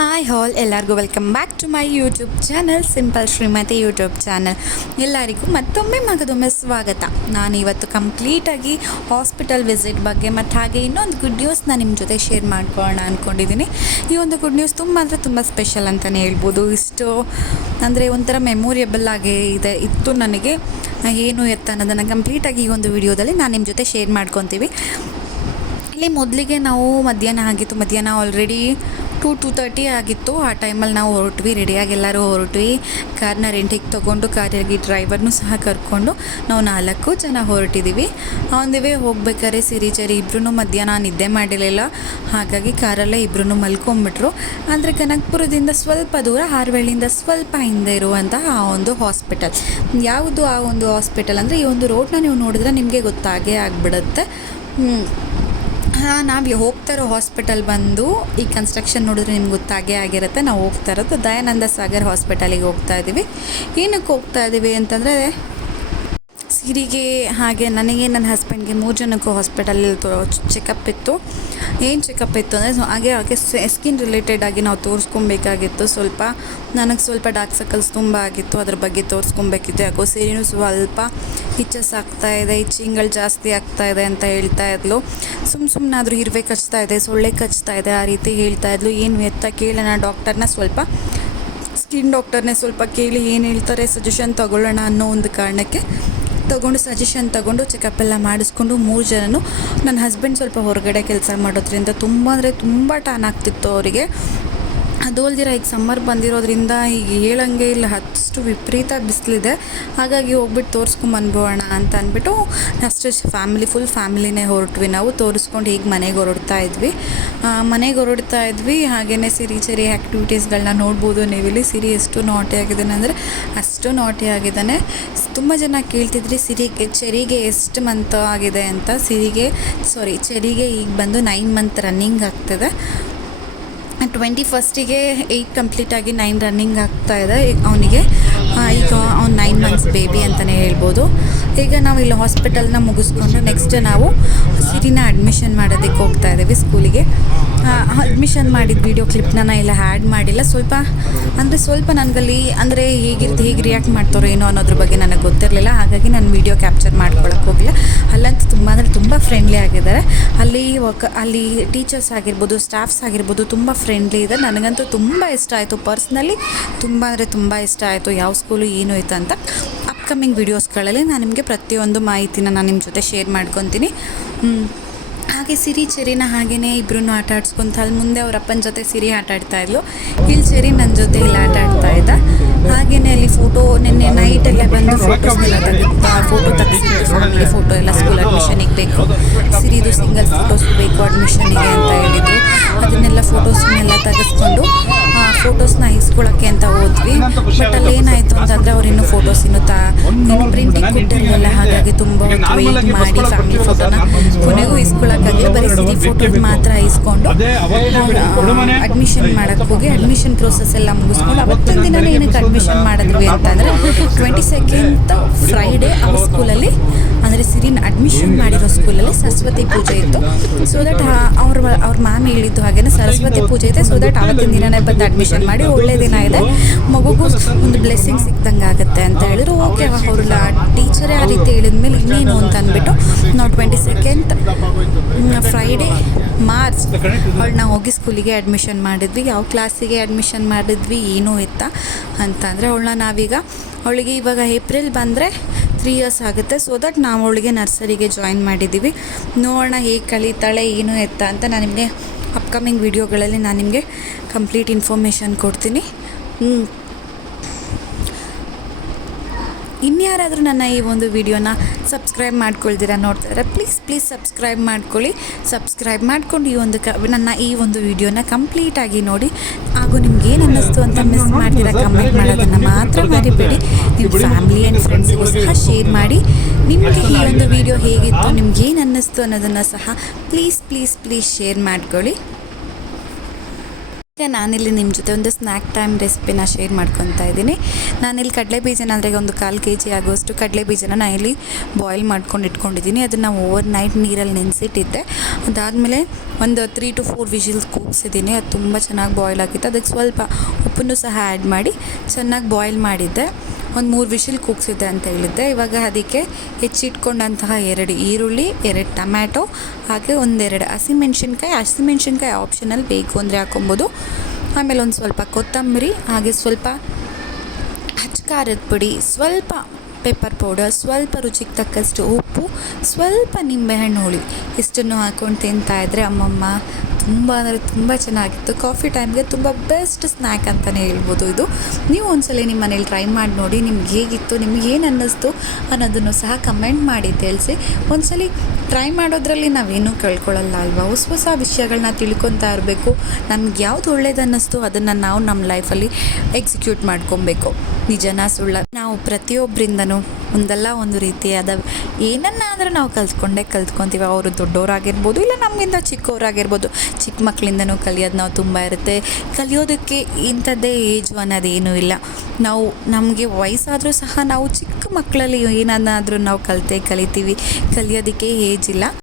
Hi all ಎಲ್ಲರಿಗೂ welcome back to my YouTube channel simple Shrimati YouTube channel ಎಲ್ಲರಿಗೂ ಮತ್ತೊಮ್ಮೆ ಮಗದೊಮ್ಮೆ ಸ್ವಾಗತ. ನಾನು ಇವತ್ತು ಕಂಪ್ಲೀಟಾಗಿ ಹಾಸ್ಪಿಟಲ್ ವಿಸಿಟ್ ಬಗ್ಗೆ ಮತ್ತು ಹಾಗೆ ಇನ್ನೊಂದು ಗುಡ್ ನ್ಯೂಸ್ನ ನಿಮ್ಮ ಜೊತೆ ಶೇರ್ ಮಾಡ್ಕೊಳ್ಳೋಣ ಅಂದ್ಕೊಂಡಿದ್ದೀನಿ ಈ ಒಂದು ಗುಡ್ ನ್ಯೂಸ್ ತುಂಬ ಅಂದರೆ ತುಂಬ ಸ್ಪೆಷಲ್ ಅಂತಲೇ ಹೇಳ್ಬೋದು. ಇಷ್ಟು ಅಂದರೆ ಒಂಥರ ಮೆಮೊರಿಯಬಲ್ ಆಗಿ ಇದೆ. ಇತ್ತು ನನಗೆ. ಏನು ಎತ್ತ ಅನ್ನೋದನ್ನು ಕಂಪ್ಲೀಟಾಗಿ ಈ ಒಂದು ವಿಡಿಯೋದಲ್ಲಿ ನಾನು ನಿಮ್ಮ ಜೊತೆ ಶೇರ್ ಮಾಡ್ಕೊತೀವಿ. ಇಲ್ಲಿ ಮೊದಲಿಗೆ ನಾವು ಮಧ್ಯಾಹ್ನ ಆಗಿತ್ತು ಮಧ್ಯಾಹ್ನ ಆಲ್ರೆಡಿ ಟು ಟು ತರ್ಟಿ ಆಗಿತ್ತು. ಆ ಟೈಮಲ್ಲಿ ನಾವು ಹೊರಟ್ವಿ, ರೆಡಿಯಾಗಿ ಎಲ್ಲರೂ ಹೊರಟ್ವಿ. ಕಾರ್ನ ರೆಂಟಿಗೆ ತೊಗೊಂಡು, ಕಾರಿಗೆ ಡ್ರೈವರ್ನು ಸಹ ಕರ್ಕೊಂಡು ನಾವು ನಾಲ್ಕು ಜನ ಹೊರಟಿದ್ದೀವಿ ಆನ್ ದಿ ವೇ ಹೋಗ್ಬೇಕಾದ್ರೆ ಸಿರಿ ಚರಿ ಇಬ್ಬರೂ ಮಧ್ಯಾಹ್ನ ನಿದ್ದೆ ಮಾಡಿರಲಿಲ್ಲ. ಹಾಗಾಗಿ ಕಾರಲ್ಲೇ ಇಬ್ಬರೂ ಮಲ್ಕೊಂಬಿಟ್ರು. ಅಂದರೆ ಕನಕಪುರದಿಂದ ಸ್ವಲ್ಪ ದೂರ ಹಾರ್ವೇಳಿಯಿಂದ ಸ್ವಲ್ಪ ಹಿಂದೆ ಇರುವಂತಹ ಆ ಒಂದು ಹಾಸ್ಪಿಟಲ್. ಯಾವುದು ಆ ಒಂದು ಹಾಸ್ಪಿಟಲ್ ಅಂದರೆ ಈ ಒಂದು ರೋಡ್ನ ನೀವು ನೋಡಿದ್ರೆ ನಿಮಗೆ ಗೊತ್ತಾಗೇ ಆಗಿಬಿಡುತ್ತೆ. ಹಾಂ, ನಾವು ಹೋಗ್ತಾ ಇರೋ ಹಾಸ್ಪಿಟಲ್ ಬಂದು ಈ ಕನ್ಸ್ಟ್ರಕ್ಷನ್ ನೋಡಿದ್ರೆ ನಿಮ್ಗೆ ಗೊತ್ತಾಗೇ ಆಗಿರುತ್ತೆ. ನಾವು ಹೋಗ್ತಾ ಇರೋದು ದಯಾನಂದ ಸಾಗರ್ ಹಾಸ್ಪಿಟಲಿಗೆ ಹೋಗ್ತಾ ಇದ್ದೀವಿ ಏನಕ್ಕೆ ಹೋಗ್ತಾ ಇದ್ದೀವಿ ಅಂತಂದರೆ ಸಿರಿಗೆ ಹಾಗೆ ನನಗೆ ನನ್ನ ಹಸ್ಬೆಂಡ್ಗೆ ಮೂರು ಜನಕ್ಕೂ ಹಾಸ್ಪಿಟಲಲ್ಲಿ ಚೆಕಪ್ ಇತ್ತು. ಏನು ಚೆಕಪ್ ಇತ್ತು ಅಂದರೆ ಸೊ ಹಾಗೆ ಹಾಗೆ ಸ್ಕಿನ್ ರಿಲೇಟೆಡ್ ಆಗಿ ನಾವು ತೋರಿಸ್ಕೊಬೇಕಾಗಿತ್ತು ಸ್ವಲ್ಪ. ನನಗೆ ಸ್ವಲ್ಪ ಡಾರ್ಕ್ ಸರ್ಕಲ್ಸ್ ತುಂಬ ಆಗಿತ್ತು. ಅದ್ರ ಬಗ್ಗೆ ತೋರಿಸ್ಕೊಬೇಕಿತ್ತು. ಯಾಕೋ ಸೀರೆನೂ ಸ್ವಲ್ಪ ಇಚ್ಚಸ್ ಆಗ್ತಾ ಇದೆ ಇಚ್ಚಿಂಗ್ಗಳು ಜಾಸ್ತಿ ಆಗ್ತಾ ಇದೆ ಅಂತ ಹೇಳ್ತಾ ಇದ್ಲು. ಸುಮ್ಮ ಸುಮ್ಮನಾದರೂ ಇರುವೆ ಕಚ್ತಾ ಇದೆ, ಸೊಳ್ಳೆ ಕಚ್ತಾ ಇದೆ ಆ ರೀತಿ ಹೇಳ್ತಾ ಇದ್ಲು. ಏನು ಎತ್ತ ಕೇಳೋಣ ಡಾಕ್ಟರ್ನ ಸ್ವಲ್ಪ ಸ್ಕಿನ್ ಡಾಕ್ಟರ್ನೇ ಸ್ವಲ್ಪ ಕೇಳಿ ಏನು ಹೇಳ್ತಾರೆ ಸಜೆಷನ್ ತಗೊಳ್ಳೋಣ ಅನ್ನೋ ಒಂದು ಕಾರಣಕ್ಕೆ ತಗೊಂಡು ಸಜೆಷನ್ ತಗೊಂಡು ಚೆಕಪ್ ಎಲ್ಲ ಮಾಡಿಸ್ಕೊಂಡು ಮೂರು ಜನನು ನನ್ನ ಹಸ್ಬೆಂಡ್ ಸ್ವಲ್ಪ ಹೊರಗಡೆ ಕೆಲಸ ಮಾಡೋದ್ರಿಂದ ತುಂಬ ಅಂದರೆ ತುಂಬ ಟಾನ್ ಆಗ್ತಿತ್ತು ಅವರಿಗೆ. ಅದು ಅಲ್ದಿರ ಈಗ ಸಮ್ಮರ್ ಬಂದಿರೋದ್ರಿಂದ ಈಗ ಹೇಳಂಗೆ ಇಲ್ಲ, ಅಷ್ಟು ವಿಪರೀತ ಬಿಸಿಲಿದೆ. ಹಾಗಾಗಿ ಹೋಗ್ಬಿಟ್ಟು ತೋರಿಸ್ಕೊಂಬಂದ್ಬೋಣ ಅಂತ ಅಂದ್ಬಿಟ್ಟು ಅಷ್ಟು ಫ್ಯಾಮಿಲಿ ಫುಲ್ ಫ್ಯಾಮಿಲಿನೇ ಹೊರಟ್ವಿ. ನಾವು ತೋರಿಸ್ಕೊಂಡು ಹೀಗೆ ಮನೆಗೆ ಹೊರಡ್ತಾ ಇದ್ವಿ. ಮನೆಗೆ ಹೊರಡ್ತಾ ಇದ್ವಿ. ಹಾಗೆಯೇ ಸಿರಿ ಚರಿ ಆ್ಯಕ್ಟಿವಿಟೀಸ್ಗಳನ್ನ ನೋಡ್ಬೋದು ನೀವಿಲ್ಲಿ. ಸಿರಿ ಎಷ್ಟು ನಾಟಿ ಆಗಿದ್ದಾನೆ ಅಂದರೆ ಅಷ್ಟು ನಾಟಿ ಆಗಿದ್ದಾನೆ. ತುಂಬ ಜನ ಕೇಳ್ತಿದ್ರಿ, ಸಿರಿಗೆ, ಚೆರಿಗೆ ಎಷ್ಟು ಮಂತ್ ಆಗಿದೆ ಅಂತ. ಸಿರಿಗೆ ಸಾರಿ ಚೆರಿಗೆ ಈಗ ಬಂದು ನೈನ್ ಮಂತ್ ರನ್ನಿಂಗ್ ಆಗ್ತಿದೆ. ಟ್ವೆಂಟಿ ಫಸ್ಟಿಗೆ ಏಯ್ಟ್ ಕಂಪ್ಲೀಟಾಗಿ ನೈನ್ ರನ್ನಿಂಗ್ ಆಗ್ತಾ ಇದೆ ಅವನಿಗೆ. ಈಗ ಅವ್ನು ನೈನ್ ಮಂತ್ಸ್ ಬೇಬಿ ಅಂತಲೇ ಹೇಳ್ಬೋದು. ಈಗ ನಾವು ಇಲ್ಲಿ ಹಾಸ್ಪಿಟಲ್ನ ಮುಗಿಸ್ಕೊಂಡು ನೆಕ್ಸ್ಟ್ ನಾವು ಸಿರಿನ ಅಡ್ಮಿಷನ್ ಮಾಡೋದಕ್ಕೆ ಹೋಗ್ತಾ ಇದ್ದೀವಿ ಸ್ಕೂಲಿಗೆ ಅಡ್ಮಿಷನ್ ಮಾಡಿದ ವೀಡಿಯೋ ಕ್ಲಿಪ್ನ ಇಲ್ಲ ಆ್ಯಡ್ ಮಾಡಿಲ್ಲ. ಸ್ವಲ್ಪ, ಅಂದರೆ ಸ್ವಲ್ಪ ನನಗಲ್ಲಿ, ಅಂದರೆ ಹೇಗಿರುತ್ತೆ ಹೇಗೆ ರಿಯಾಕ್ಟ್ ಮಾಡ್ತಾರೋ ಏನೋ ಅನ್ನೋದ್ರ ಬಗ್ಗೆ ನನಗೆ ಗೊತ್ತಿರಲಿಲ್ಲ. ಹಾಗಾಗಿ ನಾನು ವೀಡಿಯೋ ಕ್ಯಾಪ್ಚರ್ ಮಾಡ್ಕೊಳಕ್ಕೆ ಹೋಗಿಲ್ಲ ಅಲ್ಲಂತೂ ತುಂಬ, ಅಂದರೆ ತುಂಬ ಫ್ರೆಂಡ್ಲಿ ಆಗಿದ್ದಾರೆ. ಅಲ್ಲಿ ವರ್ಕ್ ಅಲ್ಲಿ ಟೀಚರ್ಸ್ ಆಗಿರ್ಬೋದು ಸ್ಟಾಫ್ಸ್ ಆಗಿರ್ಬೋದು ತುಂಬ ಫ್ರೆಂಡ್ಲಿ ಇದೆ. ನನಗಂತೂ ತುಂಬ ಇಷ್ಟ ಆಯಿತು. ಪರ್ಸ್ನಲಿ ತುಂಬ, ಅಂದರೆ ತುಂಬ ಇಷ್ಟ ಆಯಿತು. ಯಾವ ಸ್ಕೂಲು ಏನು ಇತ್ತು ಅಂತ. ಅಪ್ಕಮಿಂಗ್ ವೀಡಿಯೋಸ್ಗಳಲ್ಲಿ ನಾನು ನಿಮಗೆ ಪ್ರತಿಯೊಂದು ಮಾಹಿತಿನ ನಾನು ನಿಮ್ಮ ಜೊತೆ ಶೇರ್ ಮಾಡ್ಕೊತೀನಿ. ಹಾಗೆ ಸಿರಿ ಚೆರಿನ ಹಾಗೆಯೇ ಇಬ್ಬರೂ ಆಟ ಆಡ್ಸ್ಕೊಂತ ಅಲ್ಲಿ ಮುಂದೆ ಅವ್ರ ಅಪ್ಪನ ಜೊತೆ ಸಿರಿ ಆಟ ಆಡ್ತಾ ಇದ್ಲು. ಇಲ್ಲಿ ಚೆರಿ ನನ್ನ ಜೊತೆ ಇಲ್ಲಿ ಆಟ ಆಡ್ತಾ ಇದ್ದ. ಹಾಗೆಯೇ ಅಲ್ಲಿ ಫೋಟೋ ನಿನ್ನೆ ನೈಟಲ್ಲೇ ಬಂದು ಫೋಟೋಸ್ನೆಲ್ಲ ತೆಗೆದು ಫೋಟೋ ತೆಗೆಸಿದ್ದು ಫ್ಯಾಮಿಲಿ ಫೋಟೋ ಎಲ್ಲ ಸ್ಕೂಲ್ ಅಡ್ಮಿಷನಿಗೆ ಬೇಕು. ಸಿರಿದು ಸಿಂಗಲ್ ಫೋಟೋಸ್ ಬೇಕು ಅಡ್ಮಿಷನಿಗೆ ಅಂತ ಹೇಳಿದರು. ಅದನ್ನೆಲ್ಲ ಫೋಟೋಸ್ನೆಲ್ಲ ತೆಗೆಸ್ಕೊಂಡು ಫೋಟೋಸ್ನ ಇಸ್ಕೊಳ್ಳೋಕ್ಕೆ ಅಂತ ಹೋದ್ವಿ. ಬಟ್ ಅಲ್ಲಿ ಏನಾಯ್ತು ಅಂತಂದ್ರೆ ಅವ್ರು ಇನ್ನೂ ಫೋಟೋಸ್ ಇನ್ನು ತಾ ಇನ್ನು ಪ್ರಿಂಟಿಂಗ್ ಕೊಟ್ಟಿರಲಿಲ್ಲ. ಹಾಗಾಗಿ ತುಂಬಾ ಹೊತ್ತು ವೆಯ್ಟ್ ಮಾಡಿ ಫ್ಯಾಮಿಲಿ ಫೋಟೋನ ಕೊನೆಗೂ ಇಸ್ಕೊಳ್ಳೋಕ್ಕಾಗಲಿ ಬರೀ ಸಿರಿ ಫೋಟೋಸ್ ಮಾತ್ರ ಇಸ್ಕೊಂಡು ಅಡ್ಮಿಷನ್ ಮಾಡಕ್ ಹೋಗಿ ಅಡ್ಮಿಷನ್ ಪ್ರೋಸೆಸ್ ಎಲ್ಲ ಮುಗಿಸ್ಕೊಂಡು ಅವತ್ತಿನ ದಿನನೇ ಏನಕ್ಕೆ ಅಡ್ಮಿಷನ್ ಮಾಡಿದ್ವಿ ಅಂತಂದ್ರೆ ಟ್ವೆಂಟಿ ಸೆಕೆಂಡ್ ಫ್ರೈಡೇ ಆ ಸ್ಕೂಲಲ್ಲಿ ಅಂದ್ರೆ ಸಿರಿನ ಅಡ್ಮಿಷನ್ ಮಾಡಿರೋ ಸ್ಕೂಲಲ್ಲಿ ಸರಸ್ವತಿ ಪೂಜೆ ಇತ್ತು. ಸೊ ದಟ್ ಅವ್ರ ಅವ್ರ ಮ್ಯಾಮ್ ಹೇಳಿದ್ದು ಹಾಗೆಯೇ ಸರಸ್ವತಿ ಪೂಜೆ ಇದೆ ಸೊ ದಟ್ ಅವತ್ತಿನ ದಿನನೇ ಬಂದು ಅಡ್ಮಿಷನ್ ಮಾಡಿ ಒಳ್ಳೆ ದಿನ ಇದೆ. ಮಗುಗೂ ಒಂದು ಬ್ಲೆಸ್ಸಿಂಗ್ ಸಿಕ್ದಂಗೆ ಆಗುತ್ತೆ ಅಂತ ಹೇಳಿದ್ರು. ಓಕೆ ಅವ್ರಲ್ಲ ಟೀಚರೇ ಆ ರೀತಿ ಹೇಳಿದ್ಮೇಲೆ ಇನ್ನೇನು ಅಂತ ಅಂದ್ಬಿಟ್ಟು ನಾವು ಟ್ವೆಂಟಿ ಸೆಕೆಂಡ್ ಫ್ರೈಡೇ ಮಾರ್ಚ್ ಅವಳನ್ನ ಹೋಗಿ ಸ್ಕೂಲಿಗೆ ಅಡ್ಮಿಷನ್ ಮಾಡಿದ್ವಿ. ಯಾವ ಕ್ಲಾಸಿಗೆ ಅಡ್ಮಿಷನ್ ಮಾಡಿದ್ವಿ? ಏನೂ ಇತ್ತ? ಅಂತಂದರೆ ಅವಳನ್ನ ನಾವೀಗ, ಅವಳಿಗೆ ಇವಾಗ ಏಪ್ರಿಲ್ ಬಂದರೆ ತ್ರೀ ಇಯರ್ಸ್ ಆಗುತ್ತೆ. ಸೊ ದಟ್ ನಾವು ಅವಳಿಗೆ ನರ್ಸರಿಗೆ ಜಾಯಿನ್ ಮಾಡಿದ್ದೀವಿ. ನೋಡೋಣ ಹೇಗೆ ಕಲಿತಾಳೆ, ಏನು ಎತ್ತ ಅಂತ ನಾನು ನಿಮಗೆ ಅಪ್ಕಮಿಂಗ್ ವೀಡಿಯೋಗಳಲ್ಲಿ ನಾನು ನಿಮಗೆ ಕಂಪ್ಲೀಟ್ ಇನ್ಫಾರ್ಮೇಷನ್ ಕೊಡ್ತೀನಿ. ಇನ್ಯಾರಾದರೂ ನನ್ನ ಈ ಒಂದು ವಿಡಿಯೋನ ಸಬ್ಸ್ಕ್ರೈಬ್ ಮಾಡ್ಕೊಳ್ದಿರ ನೋಡ್ತಾರೆ ಪ್ಲೀಸ್ ಪ್ಲೀಸ್ ಸಬ್ಸ್ಕ್ರೈಬ್ ಮಾಡ್ಕೊಳ್ಳಿ. ಸಬ್ಸ್ಕ್ರೈಬ್ ಮಾಡ್ಕೊಂಡು ಈ ಒಂದು ಕ ನನ್ನ ಈ ಒಂದು ವಿಡಿಯೋನ ಕಂಪ್ಲೀಟಾಗಿ ನೋಡಿ. ಹಾಗೂ ನಿಮ್ಗೆ ಏನು ಅನ್ನಿಸ್ತು ಅಂತ ಮಿಸ್ ಮಾಡ್ತೀರಾ ಕಮೆಂಟ್ ಮಾಡೋದನ್ನು ಮಾತ್ರ ಮರಿಬೇಡಿ. ನಿಮ್ಮ ಫ್ಯಾಮಿಲಿ ಆ್ಯಂಡ್ ಫ್ರೆಂಡ್ಸ್ಗೂ ಸಹ ಶೇರ್ ಮಾಡಿ. ನಿಮಗೆ ಈ ಒಂದು ವಿಡಿಯೋ ಹೇಗಿತ್ತು, ನಿಮ್ಗೆ ಏನು ಅನ್ನಿಸ್ತು ಅನ್ನೋದನ್ನು ಸಹ ಪ್ಲೀಸ್ ಪ್ಲೀಸ್ ಪ್ಲೀಸ್ ಶೇರ್ ಮಾಡ್ಕೊಳ್ಳಿ. ಈಗ ನಾನಿಲ್ಲಿ ನಿಮ್ಮ ಜೊತೆ ಒಂದು ಸ್ನ್ಯಾಕ್ ಟೈಮ್ ರೆಸಿಪಿನ ಶೇರ್ ಮಾಡ್ಕೊತಾ ಇದ್ದೀನಿ. ನಾನಿಲ್ಲಿ ಕಡಲೆ ಬೀಜನ ಅಂದರೆ ಒಂದು ಕಾಲು ಕೆ ಜಿ ಆಗುವಷ್ಟು ಕಡಲೆ ಬೀಜನ ಇಲ್ಲಿ ಬಾಯ್ಲ್ ಮಾಡ್ಕೊಂಡು ಇಟ್ಕೊಂಡಿದ್ದೀನಿ. ಅದನ್ನು ಓವರ್ ನೈಟ್ ನೀರಲ್ಲಿ ನೆನೆಸಿಟ್ಟಿದ್ದೆ. ಅದಾದಮೇಲೆ ಒಂದು ತ್ರೀ ಟು ಫೋರ್ ವಿಷಿಲ್ಸ್ ಕೂಗಿಸಿದ್ದೀನಿ. ಅದು ತುಂಬ ಚೆನ್ನಾಗಿ ಬಾಯ್ಲ್ ಆಗಿತ್ತು. ಅದಕ್ಕೆ ಸ್ವಲ್ಪ ಉಪ್ಪನ್ನು ಸಹ ಆ್ಯಡ್ ಮಾಡಿ ಚೆನ್ನಾಗಿ ಬಾಯ್ಲ್ ಮಾಡಿದ್ದೆ. ಒಂದು ಮೂರು ವಿಷಲ್ ಕೂಗ್ಸಿದ್ದೆ ಅಂತ ಹೇಳಿದ್ದೆ. ಇವಾಗ ಅದಕ್ಕೆ ಹೆಚ್ಚಿಟ್ಕೊಂಡಂತಹ ಎರಡು ಈರುಳ್ಳಿ, ಎರಡು ಟಮ್ಯಾಟೊ, ಹಾಗೆ ಒಂದೆರಡು ಹಸಿಮೆಣ್ಸಿನ್ಕಾಯಿ. ಹಸಿಮೆಣ್ಸಿನ್ಕಾಯಿ ಆಪ್ಷನಲ್ಲಿ ಬೇಕು ಅಂದರೆ ಹಾಕೊಬೋದು. ಆಮೇಲೆ ಒಂದು ಸ್ವಲ್ಪ ಕೊತ್ತಂಬರಿ, ಹಾಗೆ ಸ್ವಲ್ಪ ಹಚ್ಕಾರದ ಪುಡಿ, ಸ್ವಲ್ಪ ಪೆಪ್ಪರ್ ಪೌಡರ್ ಸ್ವಲ್ಪ ರುಚಿಗೆ ತಕ್ಕಷ್ಟು ಉಪ್ಪು, ಸ್ವಲ್ಪ ನಿಂಬೆಹಣ್ಣು ಹುಳಿ. ಇಷ್ಟನ್ನು ಹಾಕ್ಕೊಂಡು ತಿಂತಾಯಿದ್ರೆ ಅಮ್ಮಮ್ಮ ತುಂಬ ಅಂದರೆ ತುಂಬ ಚೆನ್ನಾಗಿತ್ತು. ಕಾಫಿ ಟೈಮ್ಗೆ ತುಂಬ ಬೆಸ್ಟ್ ಸ್ನ್ಯಾಕ್ ಅಂತಲೇ ಹೇಳ್ಬೋದು ಇದು. ನೀವು ಒಂದ್ಸಲ ನಿಮ್ಮ ಮನೇಲಿ ಟ್ರೈ ಮಾಡಿ ನೋಡಿ ನಿಮ್ಗೆ ಹೇಗಿತ್ತು, ನಿಮ್ಗೆ ಏನು ಅನ್ನಿಸ್ತು ಅನ್ನೋದನ್ನು ಸಹ ಕಮೆಂಟ್ ಮಾಡಿ ತಿಳಿಸಿ. ಒಂದ್ಸಲಿ ಟ್ರೈ ಮಾಡೋದ್ರಲ್ಲಿ ನಾವೇನೂ ಕೇಳ್ಕೊಳ್ಳಲ್ಲ ಅಲ್ವಾ? ಹೊಸ ಹೊಸ ವಿಷಯಗಳನ್ನ ತಿಳ್ಕೊತಾ ಇರಬೇಕು. ನಮ್ಗೆ ಯಾವ್ದು ಒಳ್ಳೇದನ್ನಿಸ್ತು ಅದನ್ನು ನಾವು ನಮ್ಮ ಲೈಫಲ್ಲಿ ಎಕ್ಸಿಕ್ಯೂಟ್ ಮಾಡ್ಕೊಬೇಕು. ನಿಜನ ಸುಳ್ಳ? ನಾವು ಪ್ರತಿಯೊಬ್ಬರಿಂದನೂ ಒಂದಲ್ಲ ಒಂದು ರೀತಿಯಾದ ಏನನ್ನಾದರೂ ನಾವು ಕಲ್ತ್ಕೊಂಡೇ ಕಲ್ತ್ಕೊತೀವಿ. ಅವರು ದೊಡ್ಡವರಾಗಿರ್ಬೋದು ಇಲ್ಲ ನಮಗಿಂತ ಚಿಕ್ಕವರಾಗಿರ್ಬೋದು. ಚಿಕ್ಕ ಮಕ್ಕಳಿಂದನೂ ಕಲಿಯೋದು ನಾವು ತುಂಬ ಇರುತ್ತೆ. ಕಲಿಯೋದಕ್ಕೆ ಇಂಥದ್ದೇ ಏಜು ಅನ್ನೋದೇನೂ ಇಲ್ಲ. ನಾವು ನಮಗೆ ವಯಸ್ಸಾದರೂ ಸಹ ನಾವು ಚಿಕ್ಕ ಮಕ್ಕಳಲ್ಲಿ ಏನನ್ನಾದರೂ ನಾವು ಕಲಿತೇ, ಕಲಿತೀವಿ. ಕಲಿಯೋದಕ್ಕೆ ಏಜ್ ಇಲ್ಲ.